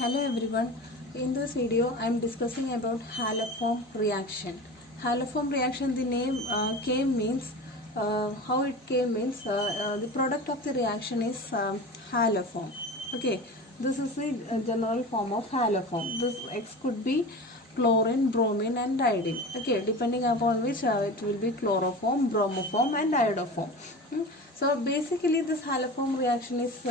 Hello everyone. In this video, I am discussing about haloform reaction. Haloform reaction, the name came means how it came means the product of the reaction is haloform. Okay, this is the general form of haloform. This X could be chlorine, bromine, and iodine. Okay, depending upon which it will be chloroform, bromoform, and iodoform. So basically this haloform reaction is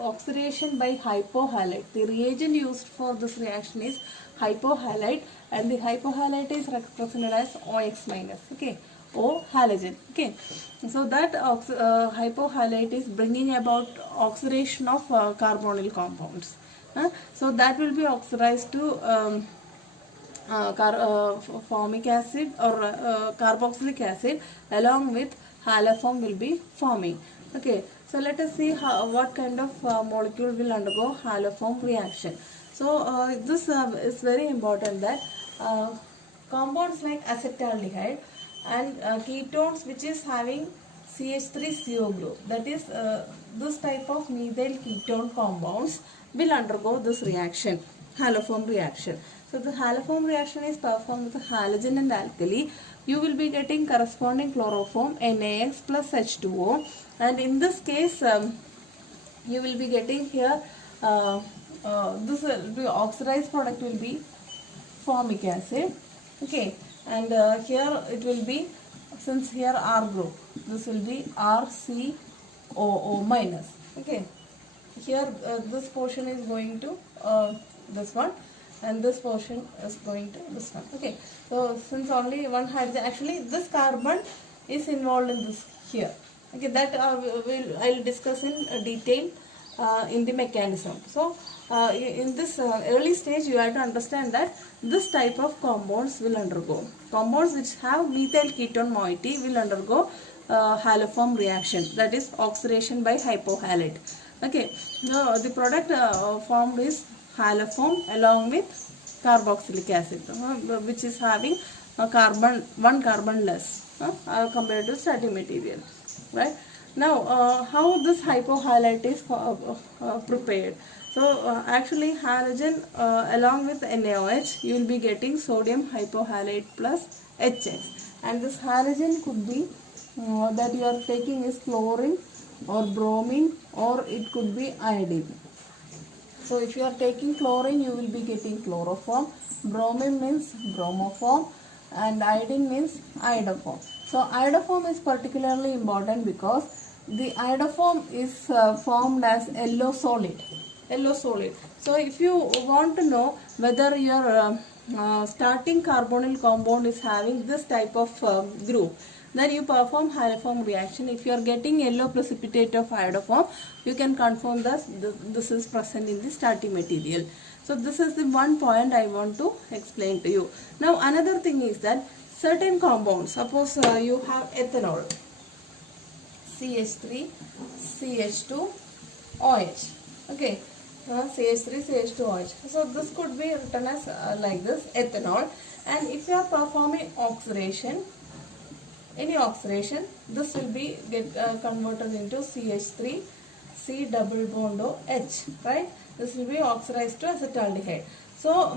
oxidation by hypohalite. The reagent used for this reaction is hypohalite, and the hypohalite is represented as OX minus. Okay, O halogen. Okay, so that hypohalite is bringing about oxidation of carbonyl compounds. So that will be oxidized to formic acid or carboxylic acid, along with haloform will be forming. Okay, so let us see what kind of molecule will undergo haloform reaction. So this is very important that compounds like acetaldehyde and ketones which is having CH3CO group, that is this type of methyl ketone compounds will undergo this reaction, haloform reaction. So the haloform reaction is performed with halogen and alkali. You will be getting corresponding chloroform NaX plus H2O, and in this case you will be getting here this will be oxidized product will be formic acid. Okay, and here it will be, since here R group, this will be RCOO minus. Okay, here this portion is going to this one, and this portion is going to this one. Okay, so since only one hydrogen, actually this carbon is involved in this here. Okay, that I'll discuss in detail in the mechanism. So in this early stage you have to understand that this type of compounds will undergo, compounds which have methyl ketone moiety will undergo haloform reaction, that is oxidation by hypohalite. Okay, now the product formed is haloform along with carboxylic acid, which is having a one carbon less compared to starting material. Right now, how this hypohalite is prepared? So actually halogen along with NaOH, you will be getting sodium hypohalite plus HX, and this halogen could be that you are taking is chlorine or bromine, or it could be iodine. So if you are taking chlorine, you will be getting chloroform, bromine means bromoform, and iodine means iodoform. So iodoform is particularly important because the iodoform is formed as yellow solid. Yellow solid. So if you want to know whether your starting carbonyl compound is having this type of group, then you perform haloform reaction. If you are getting yellow precipitate of iodoform, you can confirm that this is present in the starting material. So this is the one point I want to explain to you. Now another thing is that certain compounds, suppose you have ethanol, CH3, CH2, OH. Okay, CH3, CH2OH. So this could be written as like this, ethanol. And if you are performing oxidation, any oxidation, this will be converted into CH3, C double bond O H, right? This will be oxidized to acetaldehyde. So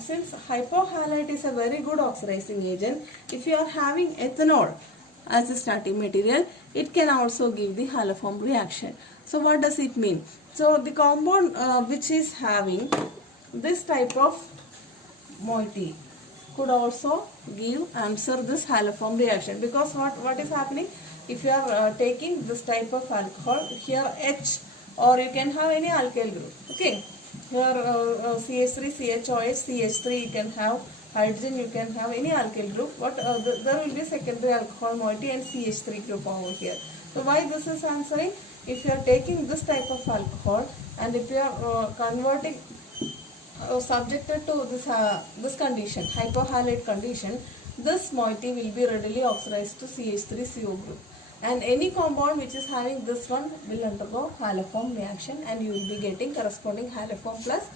since hypohalite is a very good oxidizing agent, if you are having ethanol as a starting material, it can also give the haloform reaction. So what does it mean? So the compound which is having this type of moiety could also answer this haloform reaction, because what is happening, if you are taking this type of alcohol, here H, or you can have any alkyl group. Okay, here CH3, CHOH, CH3, you can have hydrogen, you can have any alkyl group, but there will be secondary alcohol moiety and CH3 group over here. So why this is answering? If you are taking this type of alcohol, and if you are converting subjected to this condition, hypohalite condition, this moiety will be readily oxidized to CH3CO group, and any compound which is having this one will undergo haloform reaction, and you will be getting corresponding haloform plus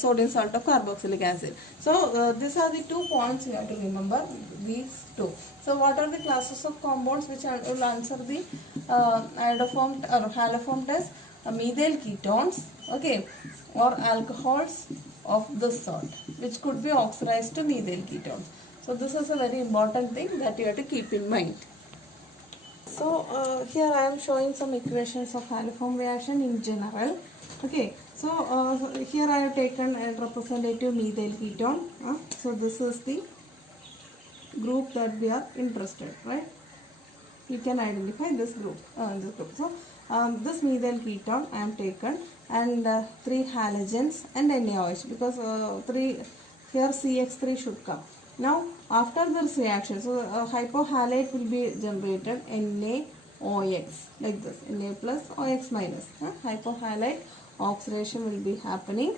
sodium salt of carboxylic acid. So these are the 2 points you have to remember, these two. So what are the classes of compounds which will answer the iodoform or haloform test? methyl ketones, okay, or alcohols of this sort, which could be oxidized to methyl ketones. So this is a very important thing that you have to keep in mind. So here I am showing some equations of haloform reaction in general. Okay, so here I have taken a representative methyl ketone. So this is the group that we are interested, right? You can identify this group. So this methyl ketone I am taken, and 3 halogens and NaOH, because here CH3 should come. Now after this reaction, so hypohalite will be generated, NaOX, like this, Na plus OX minus. Hypohalite oxidation will be happening.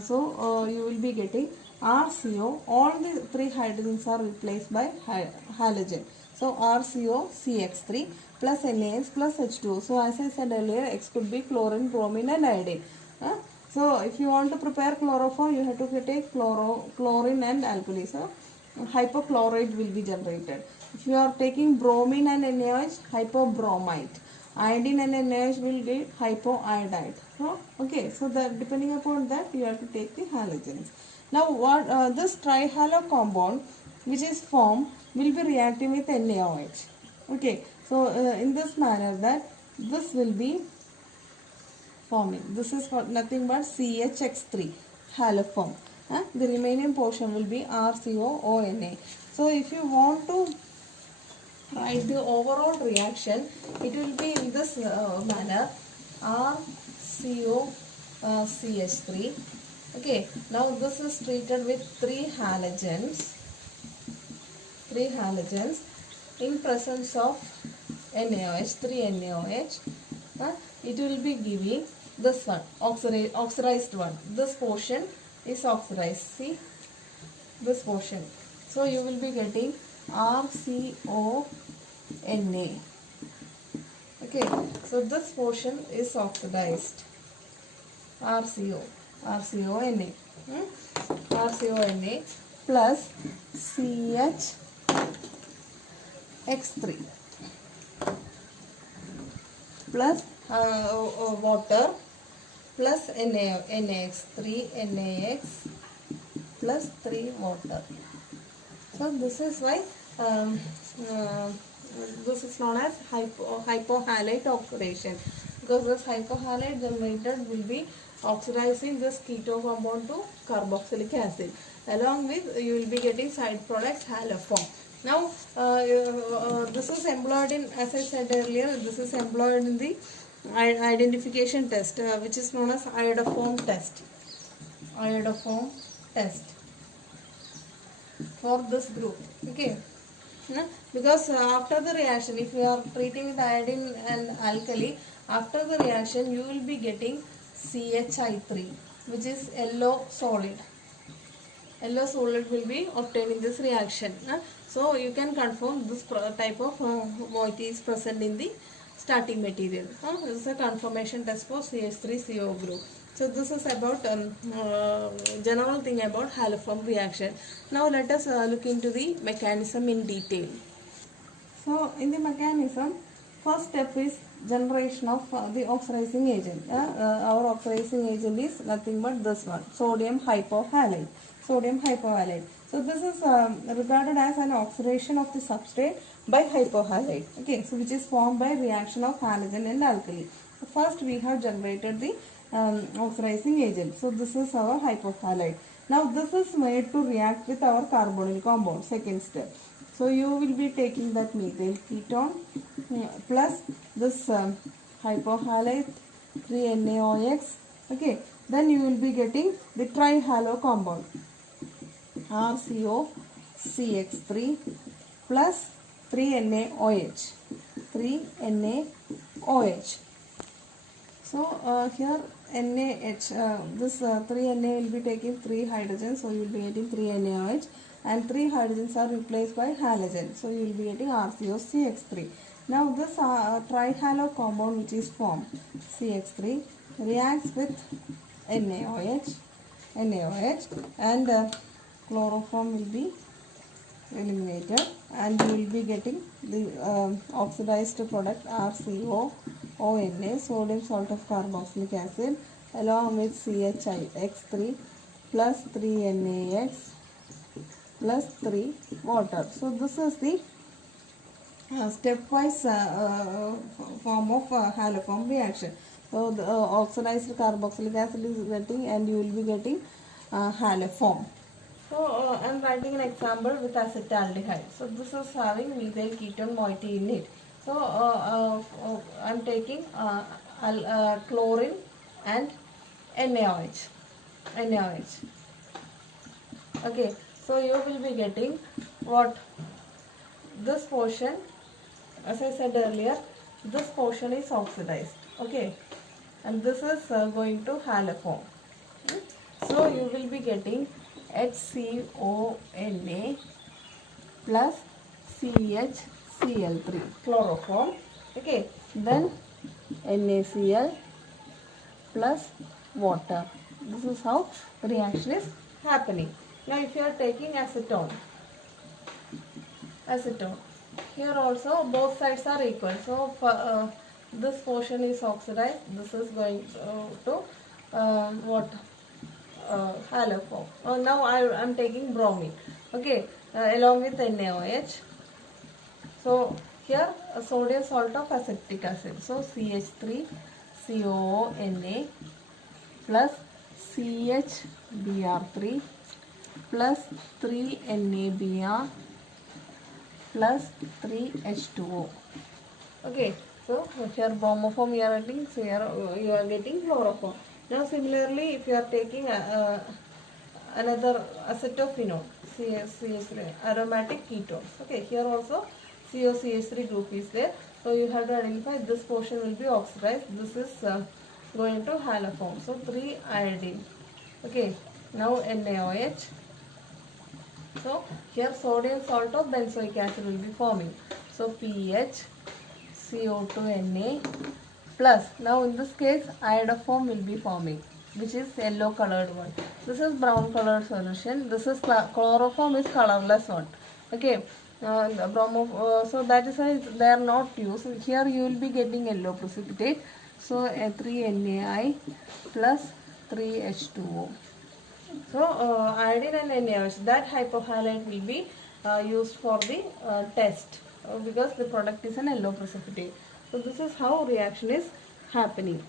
So you will be getting RCO. All the 3 hydrogens are replaced by halogen. So RCO CX3 plus NaS plus H2O. So as I said earlier, X could be chlorine, bromine and iodine. So if you want to prepare chloroform, you have to take chlorine and alkali. So hypochlorite will be generated. If you are taking bromine and NaOH, hypobromite. Iodine and NaOH will be hypoiodide. Okay, so that depending upon that you have to take the halogens. Now what this trihalo compound which is formed will be reacting with NaOH. Okay, so in this manner that this will be forming. This is for nothing but CHX3 haloform. The remaining portion will be RCOONA. So if you want to write the overall reaction, it will be in this manner: RCOCH3. Okay, now this is treated with 3 halogens. 3 halogens in presence of NaOH, 3 NaOH. It will be giving this one, oxidized one. This portion is oxidized. See this portion. So you will be getting RCONA. Okay, so this portion is oxidized. RCONA. RCONA plus CHX3 plus water plus NaX3 NaX plus 3 water. So this is why this is known as hypohalite oxidation, because this hypohalite generated will be oxidizing this keto compound to carboxylic acid. Along with you will be getting side products haloform. Now this is employed in, as I said earlier, this is employed in the identification test, which is known as iodoform test. Iodoform test for this group. Okay, because after the reaction, if you are treating with iodine and alkali, after the reaction you will be getting CHI3, which is yellow solid. Yellow solid will be obtained in this reaction. So you can confirm this type of moiety is present in the starting material. This is a confirmation test for CH3CO group. So this is about general thing about haloform reaction. Now let us look into the mechanism in detail. So in the mechanism, first step is generation of the oxidizing agent. Our oxidizing agent is nothing but this one, sodium hypohalite. Sodium hypohalite. So this is regarded as an oxidation of the substrate by hypohalite. Okay, so which is formed by reaction of halogen and alkali. So first we have generated the oxidizing agent. So this is our hypohalite. Now this is made to react with our carbonyl compound. Second step. So you will be taking that methyl ketone plus this hypohalite 3NaOX. Okay, then you will be getting the trihalo compound RCOCH3 plus 3NaOH. 3NaOH. So here NaH, this 3Na will be taking 3 hydrogens, so you will be getting 3NaOH, and 3 hydrogens are replaced by halogen, so you will be getting RCOCH3. Now this trihalo compound which is formed, CH3, reacts with NaOH, and chloroform will be eliminated, and you will be getting the oxidized product RCOONA, sodium salt of carboxylic acid, along with CHIX3 plus 3NaX plus 3 water. So this is the stepwise form of haloform reaction. So the oxidized carboxylic acid is getting, and you will be getting haloform. So I am writing an example with acetaldehyde. So this is having methyl ketone moiety in it. So I am taking chlorine and NaOH. Okay. So you will be getting what? This portion, as I said earlier, this portion is oxidized. Okay. And this is going to haloform. So you will be getting HCONA plus CHCl3 chloroform. Okay, then NaCl plus water. This is how the reaction is happening. Now if you are taking acetone, here also both sides are equal. So this portion is oxidized, this is going to what? Haloform. Now I am taking bromine, okay, along with NaOH. So here sodium salt of acetic acid. So CH3COONA plus CHBr3 plus 3NaBr plus 3H2O. Okay, so here bromoform you are getting, so here you are getting chloroform. Now similarly, if you are taking another acetophenone, CH3, aromatic ketones. Okay, here also COCH3 group is there. So you have to identify this portion will be oxidized. This is going to haloform. So 3 iodine. Okay, now NaOH. So here sodium salt of benzoic acid will be forming. So PH, CO2Na plus, now in this case iodoform will be forming, which is yellow colored one. This is brown colored solution. This is chloroform is colorless one. Okay, so that is why they are not used. Here you will be getting yellow precipitate. So 3NaI plus 3H2O. So iodine and NaOH, that hypohalite will be used for the test because the product is an yellow precipitate. So this is how reaction is happening.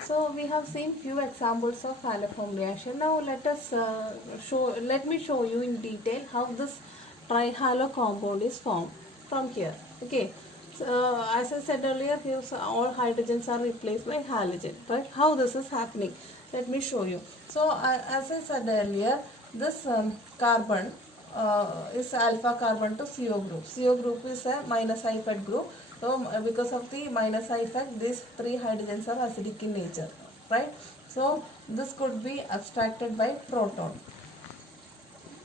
So we have seen few examples of haloform reaction. Now let me show you in detail how this trihalo compound is formed from here. Okay. So as I said earlier, here all hydrogens are replaced by halogen. Right? How this is happening? Let me show you. So as I said earlier, this carbon is alpha carbon to CO group. CO group is a minus I fed group. So because of the minus I effect, these 3 hydrogens are acidic in nature, right? So this could be abstracted by proton,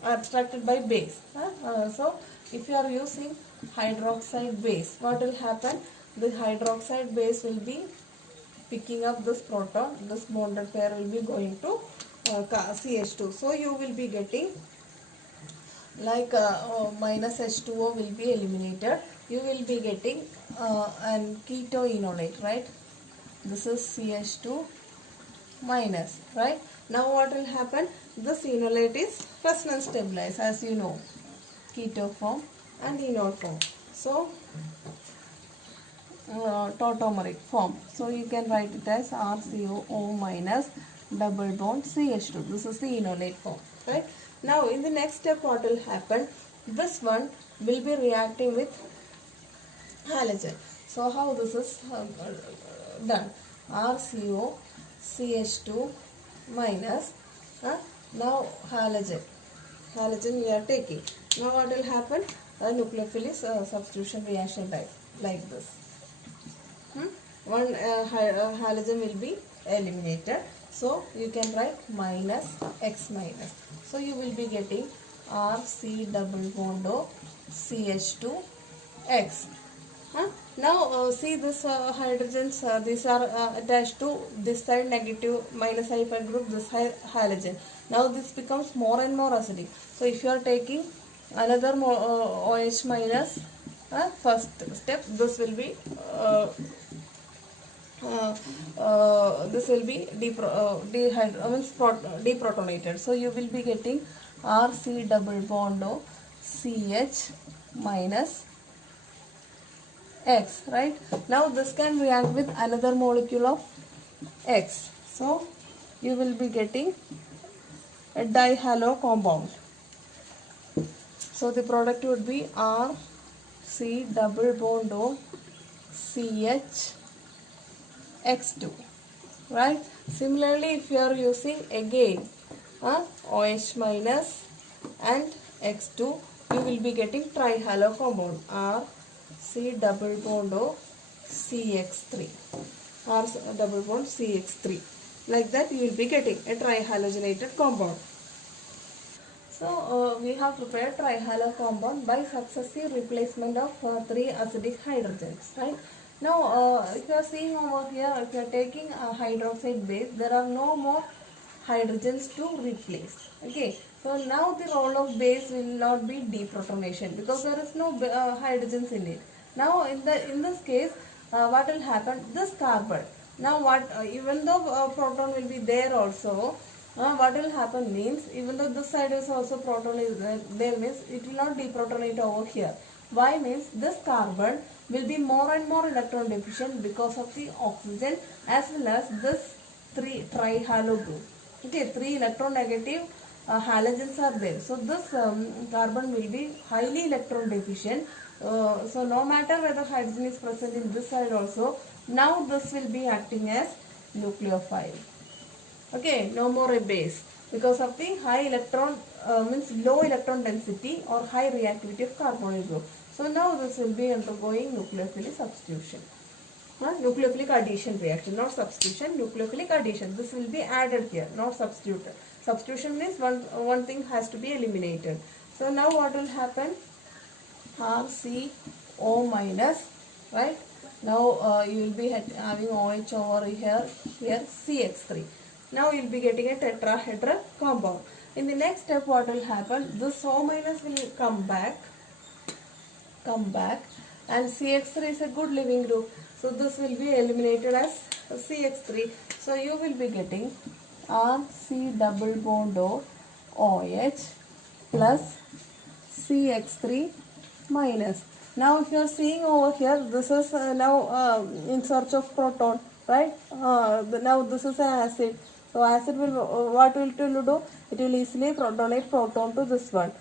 abstracted by base. So if you are using hydroxide base, what will happen? The hydroxide base will be picking up this proton, this bonded pair will be going to CH2. So you will be getting like minus H2O will be eliminated. You will be getting an ketoenolate, right? This is CH2 minus, right? Now what will happen? This enolate is resonance stabilized, as you know, keto form and enol form. So tautomeric form. So you can write it as RCOO minus double bond CH2. This is the enolate form, right? Now in the next step what will happen? This one will be reacting with halogen. So how this is done? RCO CH2 minus now halogen we are taking. Now what will happen? A nucleophile is substitution reaction type like this. One halogen will be eliminated. So you can write minus X minus. So you will be getting RC double bond O CH2 X. Now see this hydrogens, these are attached to this side negative minus I group, this side halogen. Now this becomes more and more acidic. So if you are taking another OH minus, first step, this will be this will be deprotonated. So you will be getting RC double bond O CH minus X, right? Now this can react with another molecule of X. So you will be getting a dihalo compound. So the product would be RC double bond O CH X2, right? Similarly, if you are using again OH minus and X2, you will be getting trihalo compound RC double bond O CX3, R double bond CX3. Like that, you will be getting a trihalogenated compound. So we have prepared trihalo compound by successive replacement of 3 acidic hydrogens, right? Now if you are seeing over here, if you are taking a hydroxide base, there are no more hydrogens to replace. Okay, so now the role of base will not be deprotonation because there is no hydrogens in it. Now in this case, what will happen? This carbon. Now what? Even though proton will be there also, what will happen means, even though this side is also proton is there means it will not deprotonate over here. Why means this carbon will be more and more electron deficient because of the oxygen as well as this 3 trihalo group. Okay, 3 electronegative halogens are there. So this carbon will be highly electron deficient. So no matter whether hydrogen is present in this side also, now this will be acting as nucleophile. Okay, no more a base because of the high electron means low electron density or high reactivity of carbonyl group. So now this will be undergoing nucleophilic substitution. Nucleophilic addition reaction, not substitution, nucleophilic addition. This will be added here, not substituted. Substitution means one thing has to be eliminated. So now what will happen? RCO minus, right? Now you will be having OH over here CX3. Now you will be getting a tetrahedral compound. In the next step, what will happen? This O minus will come back, and CX3 is a good living group. So this will be eliminated as CX3. So you will be getting RC double bond O OH plus CX3 minus. Now if you are seeing over here, this is now in search of proton, right? Now this is an acid. So acid will, what will it do? It will easily donate proton to this one.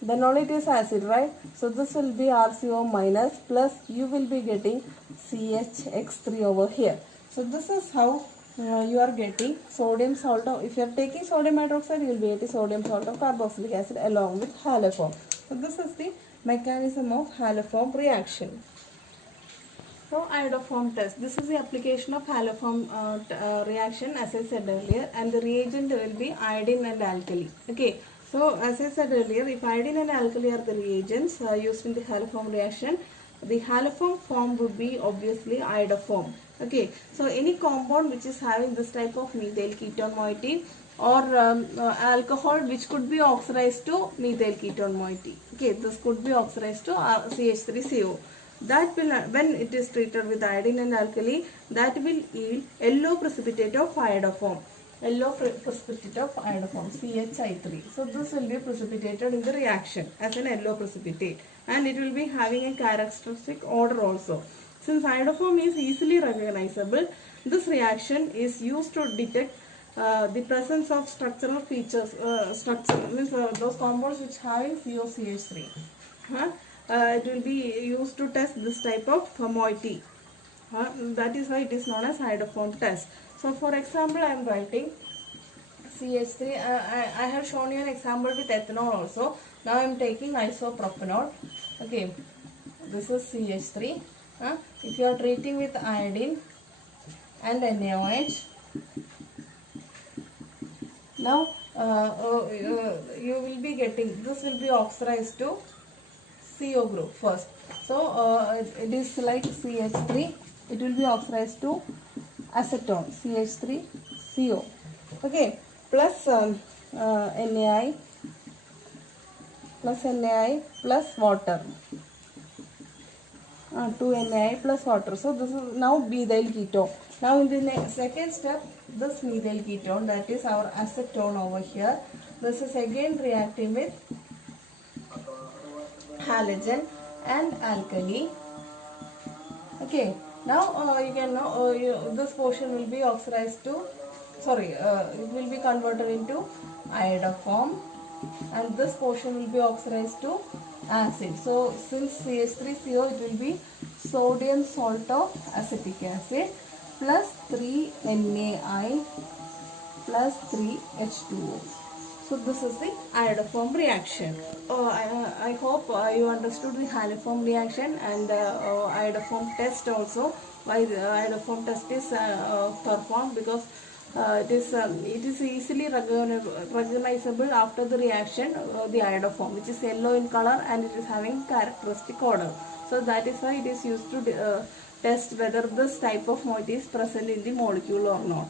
Then only it is acid, right? So this will be RCO minus plus you will be getting CHX3 over here. So this is how you are getting sodium salt. If you are taking sodium hydroxide, you will be getting sodium salt of carboxylic acid along with haloform. So this is the mechanism of haloform reaction. So iodoform test. This is the application of haloform reaction as I said earlier, and the reagent will be iodine and alkali. Okay. So as I said earlier, if iodine and alkali are the reagents used in the haloform reaction, the haloform form would be obviously iodoform. Okay. So any compound which is having this type of methyl ketone moiety or alcohol which could be oxidized to methyl ketone moiety. Okay. This could be oxidized to CH3CO. That will, when it is treated with iodine and alkali, that will yield yellow precipitate of iodoform. Yellow precipitate of iodoform, CHI3. So this will be precipitated in the reaction as an yellow precipitate, and it will be having a characteristic odor also. Since iodoform is easily recognizable, this reaction is used to detect the presence of structural features, those compounds which having COCH3. It will be used to test this type of moiety. That is why it is known as iodoform test. So for example, I am writing CH3. I have shown you an example with ethanol also. Now I am taking isopropanol. Okay, this is CH3. If you are treating with iodine and NaOH, now you will be getting, this will be oxidized to CO group first. So it is like CH3. It will be oxidized to acetone, CH3CO. Okay, plus NaI plus NaI plus water. 2 NaI plus water. So this is now methyl ketone. Now in the second step, this methyl ketone, that is our acetone over here. This is again reacting with halogen and alkali. Okay. Now you can know this portion will be oxidized to, it will be converted into iodoform, and this portion will be oxidized to acid. So since CH3CO, it will be sodium salt of acetic acid plus 3 NaI plus 3 H2O. So this is the iodoform reaction. I hope you understood the haloform reaction and iodoform test also. Why the iodoform test is performed, because it is easily recognizable after the reaction, the iodoform, which is yellow in color and it is having characteristic odor. So that is why it is used to test whether this type of moiety is present in the molecule or not.